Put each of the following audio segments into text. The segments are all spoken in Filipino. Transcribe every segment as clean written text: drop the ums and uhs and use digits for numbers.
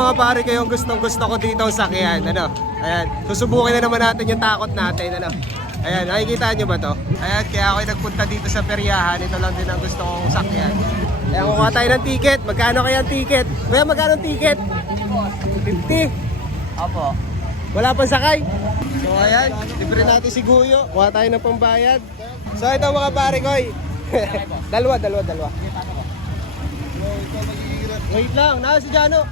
mga pare ko yung gustong gusto ko dito ang sakyan. Ano? Ayan. Susubukin na naman natin yung takot natin. Ano? Ayan, nakikita nyo ba to? Ayan, kaya ako nagpunta dito sa peryahan. Ito lang din ang gusto kong sakyan. Ayan, kukuha tayo ng ticket. Magkano kaya ang ticket? Kuya, magkano ang ticket? 50. Opo. Wala pang sakay. So ayan, libre natin si Guyo. Kuha tayo ng pambayad. So ito mga pare ko. dalawa. Wait lang, nasa si Jano.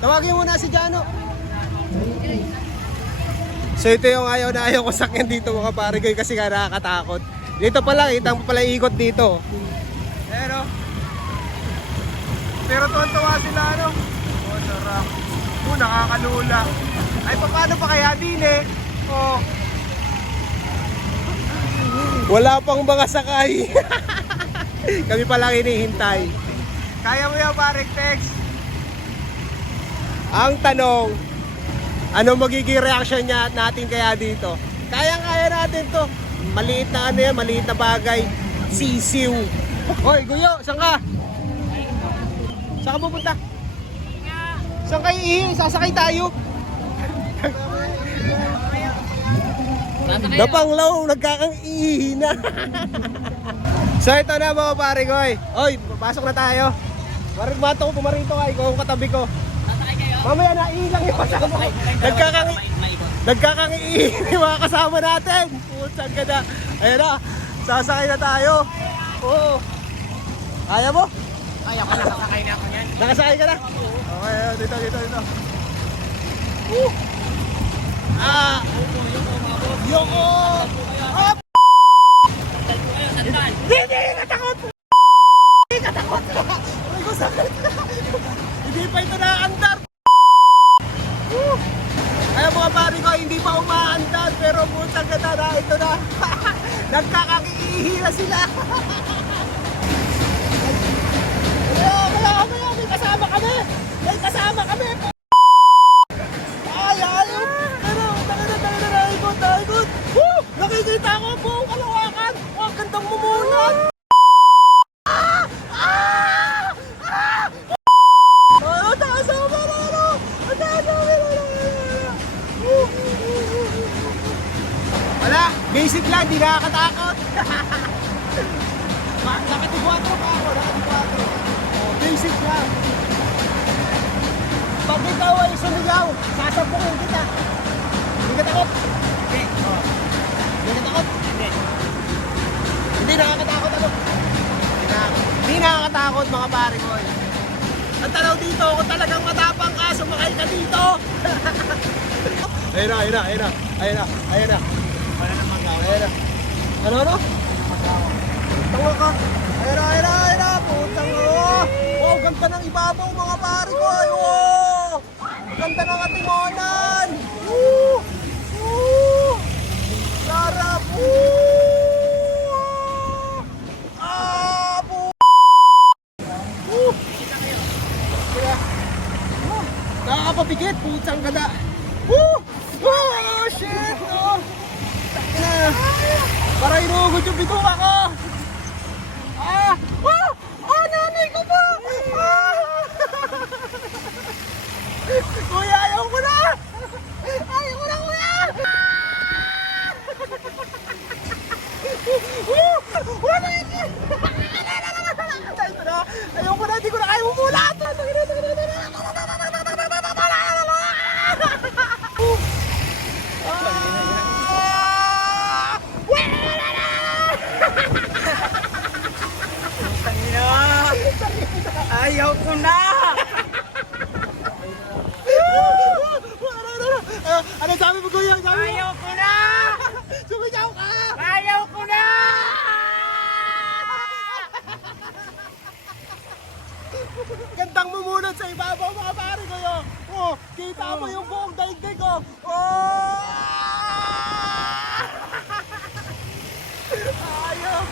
Tawagin mo na si Jano. So ito yung ayaw na ayaw ko sakyan dito mga pare ko kasi nga nakakatakot. Dito pa lang, itang pa pala ikot dito. Pero tuwan-tuwa sila ano. Oh, sarap. Nakakalula. Ay, paano pa kaya din eh? Oh. Wala pang mga sakay. Kami pa lang hinihintay. Kaya mo yan, Parek Tex? Ang tanong, ano magiging reaction natin kaya dito? Kayang-kaya natin to. Maliit na ano yan, maliit na bagay. Sisiw. Hoy, Guyo, saan ka? Saan ka pupunta? Saan kayo ihi? Sasakay tayo. Napanglaw, nagkakang-ihi na. So ito na mga pare ko. Oy, pasok na tayo. Mato ko, pumarito ka. Ikaw ang katabi ko. Sasakay kayo? Mamaya na, ihi lang yung kasama ko. Nagkakang-ihi yung mga kasama natin. Putsan ka na. Ayan na, sasakay na tayo. Oo. Kaya mo? Ay, ako nakasakay na ako yan. Nakasakay ka na? Okay, dito. Yoko! Up! Hindi natakot! Hindi natakot! Aray ko, sakit! Hindi pa ito nakaandar! Kaya mga pare ko, hindi pa umaandar pero putang ganda na ito na! Nagkakakiihi na sila! Kaya, may kasama kami! May kasama kami! Ikot! Nakikita ko buong kalawakan! Ang gandang mumunan! Wala! Basic lang, di nakakatakot! Nakati-4 pa ako, nakati-4. Basic lang! Pag ikaw ay sumigaw, sasabukin kita! Hindi ka takot? Hindi. Hindi ka takot? Hindi. Hindi nakakatakot ano? Hindi nakakatakot mga pare ko. Ang tanaw dito, kung talagang matapang ka, sumakay ka dito. Ayun na. Wala nang magawa. Ayun na. Ano? Tawa ka. Ayun na. Putang oh. Wow, ganda ng ibabaw mga pare ko. Wow. Ganda ng atimonan. Woo. Sarap! Nakakapapigit! Putsang ganda! Oh! Shit! Oh! Para inugod yung bituka ko! Nanay ko po! Kuya, ayaw ko na! Kuya! Ayaw ko na, hindi ko na kaya umulat. Ayaw ko na! Ano sabi mo, Kuya? Ayaw ko na! Sumigaw ka! Ayaw ko na! Gandang mumunod sa ibabaw mga pare ko yun. Oh, kita mo yung buong daigdig ko. Oh! Ayaw!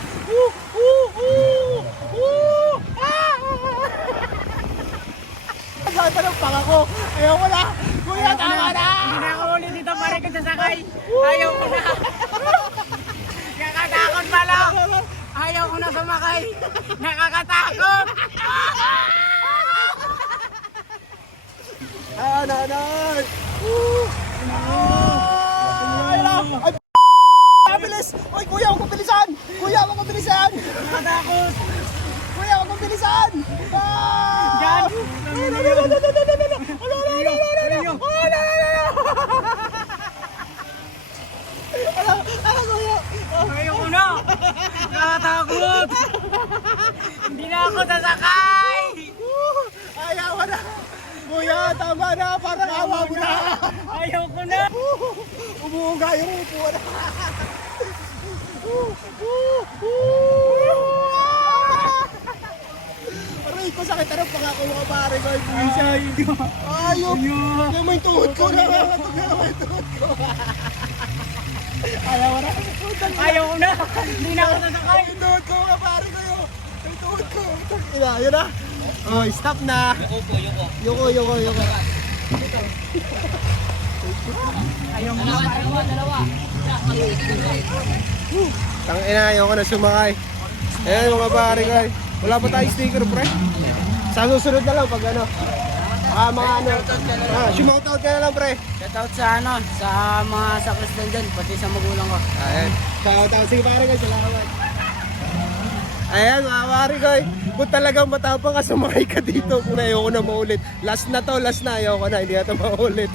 Ganda ng panga ko. Ayaw ko na. Kuya, tama na. Hindi na ako ulit dito pare kung sasakay. Ayaw ko na. Nakakatakot pala. Ayaw ko na sumakay. Nakakatakot. Nanay! Ay, mabilis! Uy, kuya, huwag mong bilisan! Kuya, huwag mong bilisan! Nakatakot. Kuya, huwag mong bilisan! Yan. Ayoko na. Nakatakot. Hindi na ako sasakay. Ayaw na! Kuya, tama na! Parang awa mo na! Ayoko na. Umuunga yung upuan. Aray ko, sakit na pangako mga pare ko. Ayaw! Ayaw mo yung tuhod ko. Nakakatog na naman yung tuhod ko. Ayaw na. Ayoko na. Hindi na ako sasakay. Yung tuhod ko mga pare ko. Yung tuhod ko. Yun na. Oh, stop na. Yoko. Ayaw mo na. Tangina, ayoko na sumakay. Ayan mga pare ko. Wala pa tayong sticker, pre. Sa susunod na lang pag ano. Mga ano. Shoutout ka na lang, pre. Shoutout sa ano, sa mga sakristan dyan, pati sa magulang ko. Ayan. Shoutout. Sige pare ko, salamat. Ayan mga pare ko. Kung talagang matapang ka, sumakay ka dito. Kung ayoko na maulit. Last na to, ayoko na. Hindi na to maulit.